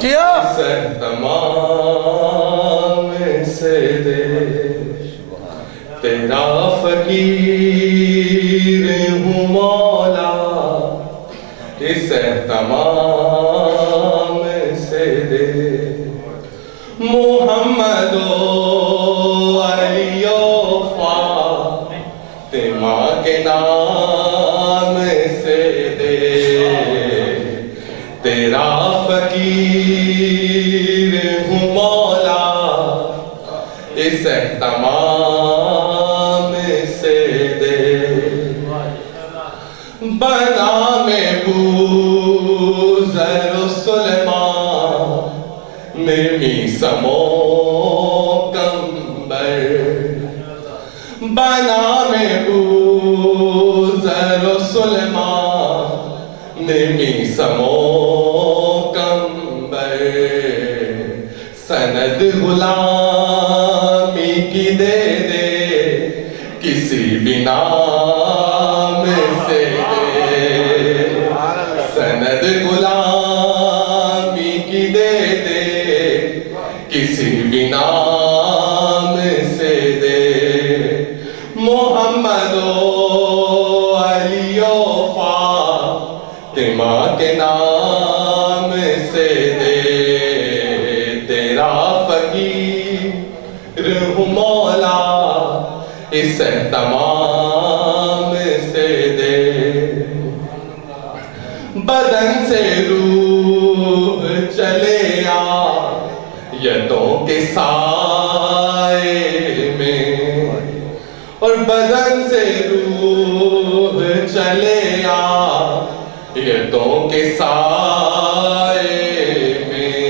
کیا تمام سے دے تیرا فقیر ہوں مولا، اس اہتمام سے دے محمد و علی و فاطمہ کے نام سے دے تیرا فقیر ہوں مولا، اس اہتمام سے دے بنا میں بوذر و سلیمان نرمی سمو کمبر، بنا میں بوذر و سلیمان نرمی سمو کمبر، سند غلامی کی دے دے کسی بھی نام سے دے، سند غلامی کی دے دے کسی بھی نام سے دے محمد و علی و فاطمہ کے نام سے دے تیرا فقیر ہوں مولا، اس اہتمام سے دے بدن سے روح چلے آیتوں کے سائے میں، اور بدن سے روح چلے آیتوں کے سائے میں،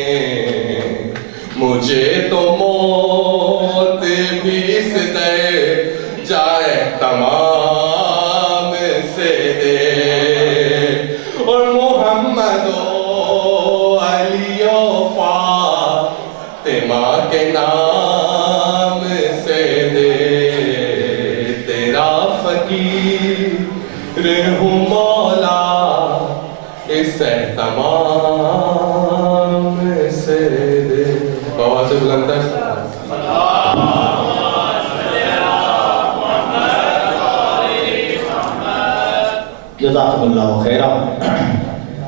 مجھے تو موت بھی اس دے جائے تمام سے دے، اور محمد و علی و فاطمہ کے نام سے دے تیرا فقیر ہوں مولا، اس اہتمام سے دے بہت سے بلند ہے جزاکم اللہ خیرہ۔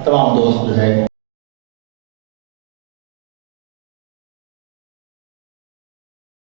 تمام دوست جو ہے